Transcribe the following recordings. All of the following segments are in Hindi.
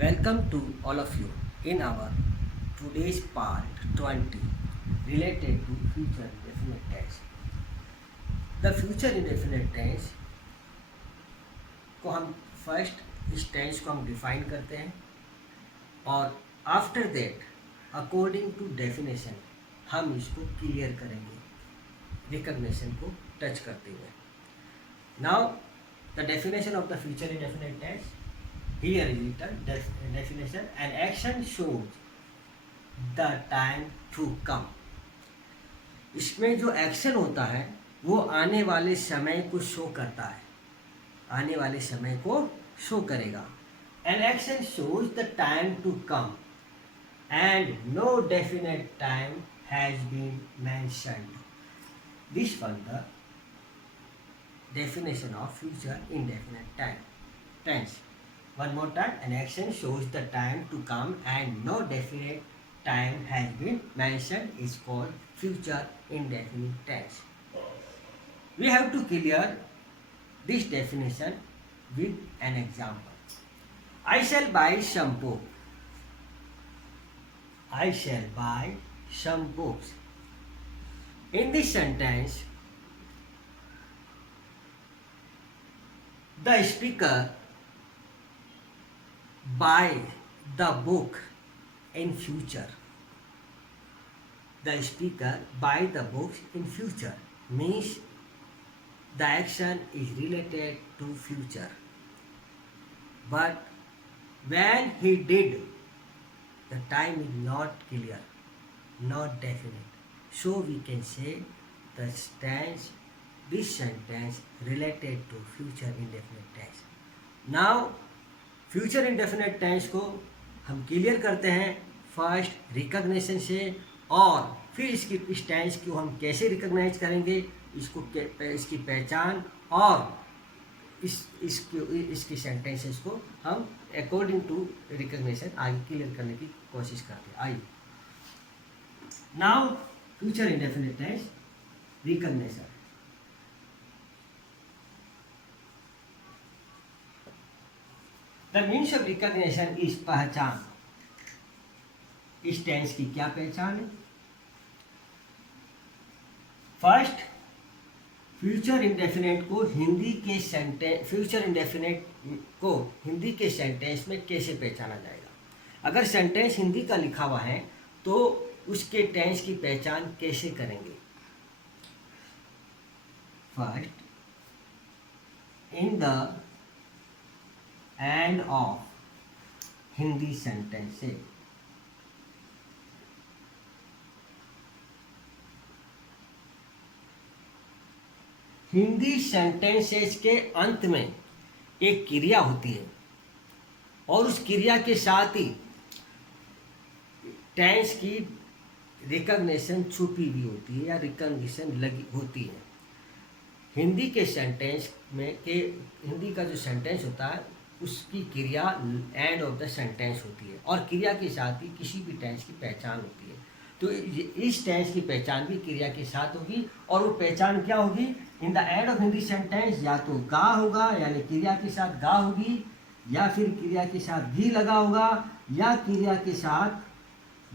Welcome to all of you in our today's part 20 related to future indefinite tense. The future indefinite tense को हम फर्स्ट इस टेंस को हम डिफाइन करते हैं और after that according to definition हम इसको क्लियर करेंगे रिकग्निशन को टच करते हुए. Now the definition of the future indefinite tense. Here is written definition: an action shows the time to come. इसमें जो एक्शन होता है वो आने वाले समय को शो करता है, आने वाले समय को शो करेगा. An action shows the time to come and no definite time has been mentioned. This was the definition of future indefinite tense. One more time, an action shows the time to come and no definite time has been mentioned is called future indefinite tense. We have to clear this definition with an example. I shall buy some books. I shall buy some books. In this sentence, the speaker buy the book in future. The speaker buy the books in future means the action is related to future. But when he did, the time is not clear, not definite. So we can say the tense, this sentence related to future indefinite tense. Now future indefinite tense को हम क्लियर करते हैं फर्स्ट रिकग्निशन से और फिर इस टेंस को हम कैसे रिकग्नाइज करेंगे, इसकी पहचान और इसकी सेंटेंसेस को हम अकॉर्डिंग टू रिकग्निशन आगे क्लियर करने की कोशिश करते हैं. आइए now future indefinite tense recognition. The means of recognition is पहचान. इस टेंस की क्या पहचान है? फर्स्ट, फ्यूचर इंडेफिनेट को हिंदी के सेंटेंस फ्यूचर इंडेफिनेट को हिंदी के सेंटेंस में कैसे पहचाना जाएगा. अगर सेंटेंस हिंदी का लिखा हुआ है तो उसके टेंस की पहचान कैसे करेंगे. First, in the end of Hindi sentence से हिंदी सेंटेंसेस के अंत में एक क्रिया होती है और उस क्रिया के साथ ही टेंस की रिकग्निशन छुपी हुई होती है या रिकग्निशन लगी होती है. हिंदी के सेंटेंस में हिंदी का जो सेंटेंस होता है उसकी क्रिया एंड ऑफ द सेंटेंस होती है और क्रिया के साथ ही किसी भी टेंस की पहचान होती है. तो इस टेंस की पहचान भी क्रिया के साथ होगी और वो पहचान क्या होगी. In the end of Hindi sentence या तो गा होगा यानी क्रिया के साथ गा होगी या फिर क्रिया के साथ भी लगा होगा या क्रिया के साथ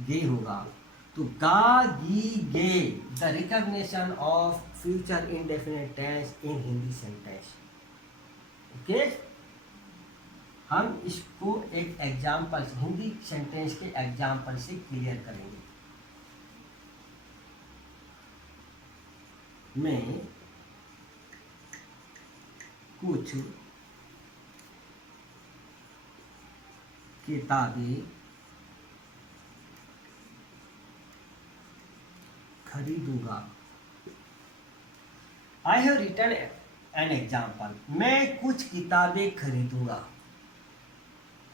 गे होगा. तो गा गी गे the recognition of future indefinite tense in Hindi sentence. Okay, हम इसको एक एग्जाम्पल से हिंदी सेंटेंस के एग्जाम्पल से क्लियर करेंगे. मैं कुछ किताबें खरीदूंगा. I have written an example. मैं कुछ किताबें खरीदूंगा.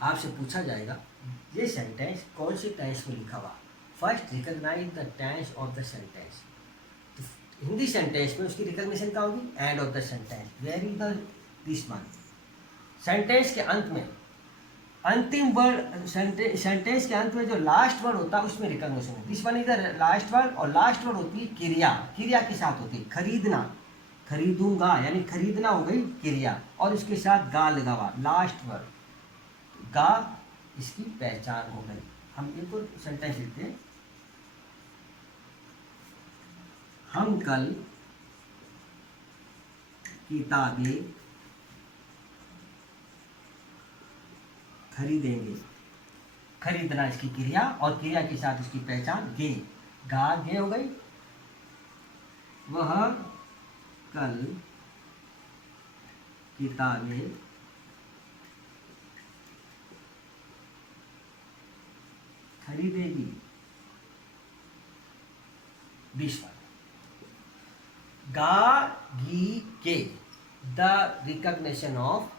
आपसे पूछा जाएगा ये सेंटेंस कौन सी टेंस में लिखा हुआ. First, recognise the tense of the sentence. तो हिंदी सेंटेंस में उसकी रिकॉग्निशन क्या होगी. End of the sentence. Where is the this one. Sentence के अंत में अंतिम वर्ड सेंटेंस के अंत में जो लास्ट वर्ड होता है उसमें रिकॉग्निशन है. This one is the last word और लास्ट वर्ड होती है क्रिया. क्रिया के साथ होती है खरीदना. खरीदूंगा यानी खरीदना हो गई क्रिया और उसके साथ गा लगा हुआ लास्ट वर्ड. गा इसकी पहचान हो गई। हम एक और सेंटेंस लिखते हैं, हम कल किताबें खरीदेंगे। खरीदना इसकी क्रिया और क्रिया के साथ इसकी पहचान गे, गा गे हो गई। वह कल किताबें खरीदेगी। विश्व गा गी के, the recognition of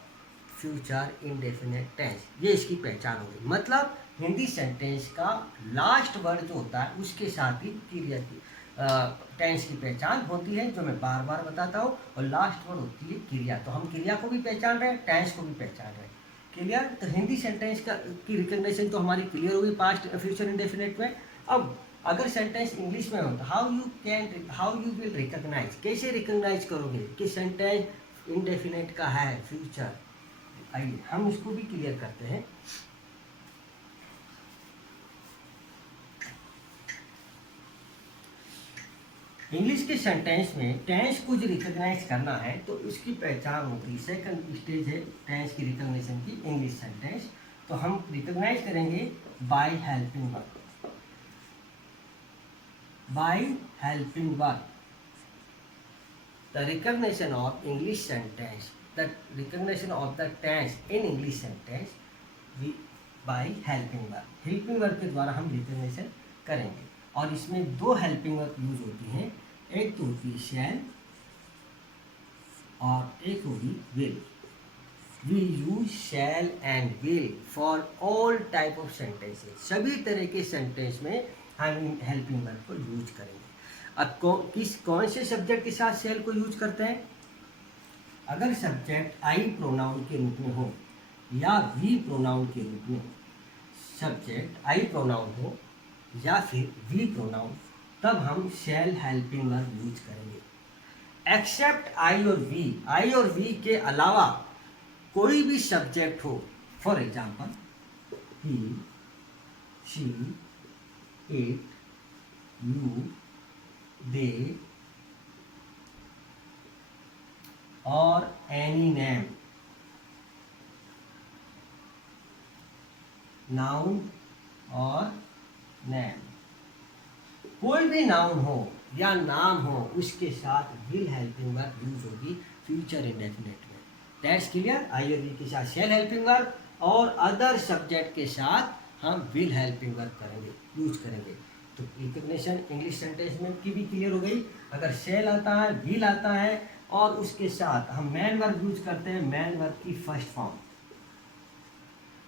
future indefinite tense, ये इसकी पहचान हो गई। मतलब हिंदी सेंटेंस का लास्ट वर्ड जो होता है उसके साथ ही क्रिया की टेंस की पहचान होती है, जो मैं बार बार बताता हूँ। और लास्ट वर्ड होती है क्रिया, तो हम क्रिया को भी पहचान रहे हैं, टेंस को भी पहचान रहे हैं। क्लियर? तो हिंदी सेंटेंस का की रिकॉग्निशन तो हमारी क्लियर होगी पास्ट फ्यूचर इंडेफिनिट में। अब अगर सेंटेंस इंग्लिश में हो तो हाउ यू विल रिकॉग्नाइज, कैसे रिकॉग्नाइज करोगे कि सेंटेंस इंडेफिनिट का है फ्यूचर। आइए हम इसको भी क्लियर करते हैं। इंग्लिश के सेंटेंस में टेंस को जो रिकॉग्नाइज करना है तो उसकी पहचान होती है, सेकंड स्टेज है टेंस की रिकॉग्निशन की इंग्लिश सेंटेंस। तो हम रिकॉग्नाइज करेंगे by helping verb, by helping verb. The recognition of English sentence, the recognition of the tense in English sentence by helping verb. Helping verb के द्वारा हम रिकॉग्निशन करेंगे। और इसमें दो हेल्पिंग वर्ब यूज होती हैं, एक तो होती है शैल और एक होगी will. We use shall and will for all type of sentences, सभी तरह के सेंटेंस में हम हेल्पिंग वर्ब को यूज करेंगे। अब कौन से सब्जेक्ट के साथ शैल को यूज करते हैं? अगर सब्जेक्ट आई प्रोनाउन के रूप में हो या वी प्रोनाउन के रूप में, सब्जेक्ट आई प्रोनाउन हो या फिर वी प्रोनाउन, तब हम शैल हेल्पिंग वर्ब यूज करेंगे। एक्सेप्ट आई और वी के अलावा कोई भी सब्जेक्ट हो, for example he, she, it, you, they और एनी नेम, नाउन और नेम, कोई भी नाउन हो या नाम हो उसके साथ विल हेल्पिंग वर्ब यूज होगी फ्यूचर इंडेफिनिट में। That's clear? आई और वी के साथ शैल हेल्पिंग वर्ब और अदर सब्जेक्ट के साथ हम विल हेल्पिंग वर्ब करेंगे, यूज करेंगे। तो रिकॉग्निशन इंग्लिश सेंटेंस में की भी क्लियर हो गई। अगर शैल आता है, विल आता है और उसके साथ हम मैन वर्ब यूज करते हैं, मैन वर्ब की first form,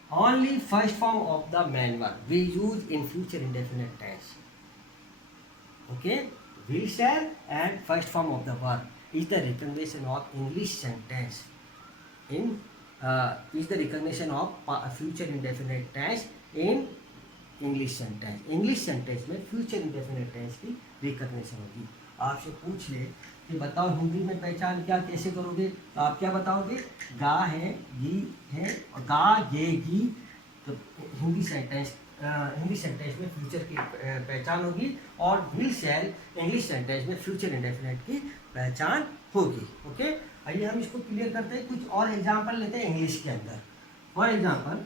only first form of the main verb we use in future indefinite tense. Okay, will, shall and first form of the verb is the recognition of English sentence in is the recognition of future indefinite tense in English sentence. English sentence में future indefinite tense की recognition होगी। आपसे पूछ ले कि बताओ हिंदी में पहचान क्या कैसे करोगे, तो आप क्या बताओगे? गा है, गी है, और गा गे गी। तो हिंदी सेंटेंस में फ्यूचर की पहचान होगी और विल शैल इंग्लिश सेंटेंस में फ्यूचर इंडेफिनिट की पहचान होगी। ओके, आइए हम इसको क्लियर करते हैं। कुछ और एग्जांपल लेते हैं इंग्लिश के अंदर। For example,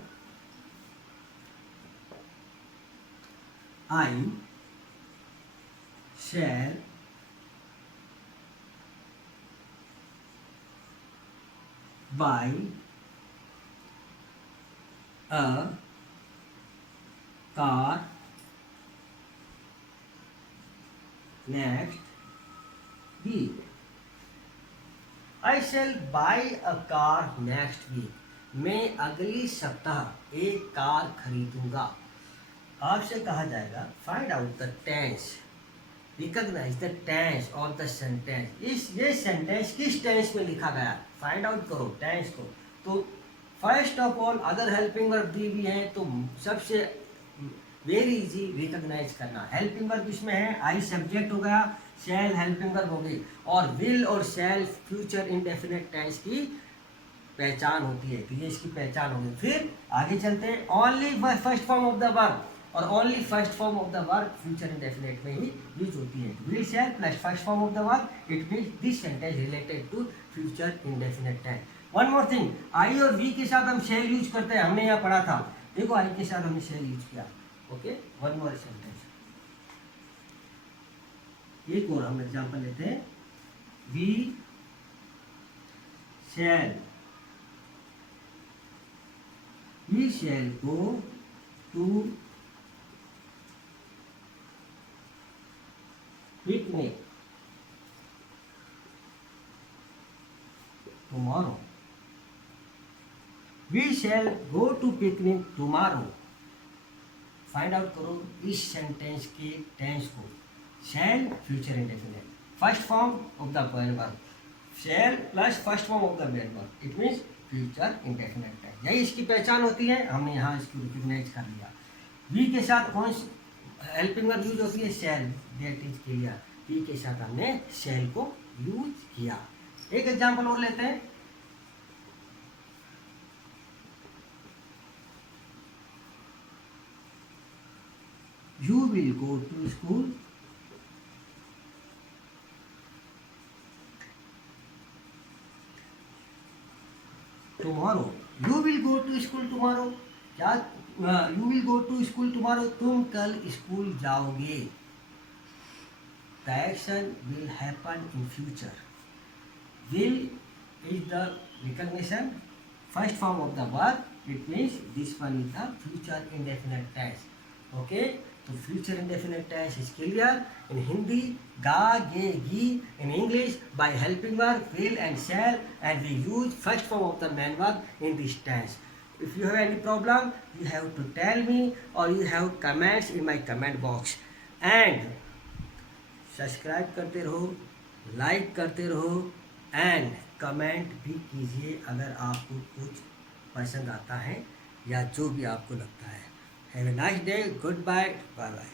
I shall buy a car next week. I shall buy a car next week. मैं अगली सप्ताह एक कार खरीदूंगा। आपसे कहा जाएगा find out the tense, recognise the tense of the sentence. ये सेंटेंस किस टेंस में लिखा गया, फाइंड आउट करो टेंस को। तो फर्स्ट ऑफ ऑल अगर हेल्पिंग वर्ब दी हुई है तो सबसे वेरी इजी रिकॉग्नाइज करना। हेल्पिंग वर्ब इसमें है, आई सब्जेक्ट हो गया, शैल हेल्पिंग वर्ब हो गई, और विल और शैल फ्यूचर इंडेफिनिट टेंस की पहचान होती है, तो ये इसकी पहचान होगी। फिर आगे चलते हैं, only first form of the verb, और only first form of the verb future indefinite में ही यूज होती है। Will shall plus first form of the verb, it means this sentence related to future indefinite tense. One more thing, I और वी के साथ हम शैल यूज करते हैं, हमने यहाँ पढ़ा था। देखो आई के साथ हमने शैल यूज किया। ओके, वन मोर सेंटेंस, एक और हम एग्जांपल लेते हैं। We shall go to picnic tomorrow. We shall go to picnic tomorrow. Find out करो इस सेंटेंस के टेंस को। Shall future indefinite, first form of the verb, shall plus first form of the verb, it means future indefinite tense. यही इसकी पहचान होती है, हमने यहाँ इसको रिकॉग्नाइज कर लिया। वी के साथ कौन हेल्पिंग वर्ब यूज होती है? शैल, दैट इज क्लियर। वी के साथ हमने शैल को यूज किया। एक एग्जांपल और लेते हैं। You will go to school tomorrow. You will go to school tomorrow, क्या you will go to school tomorrow, तुम कल स्कूल जाओगे। The action will happen in future. Will is the recognition, first form of the verb, it means this one is the future indefinite tense. Okay, so future indefinite tense is clear. In Hindi, ga, ge, gi. In English, by helping verb, will and shall, and we use first form of the main verb in this tense. If you have any problem, you have to tell me, or you have comments in my comment box. And subscribe करते रहो, लाइक करते रहो, एंड कमेंट भी कीजिए अगर आपको कुछ पसंद आता है या जो भी आपको लगता है। Have a nice day, goodbye, bye bye.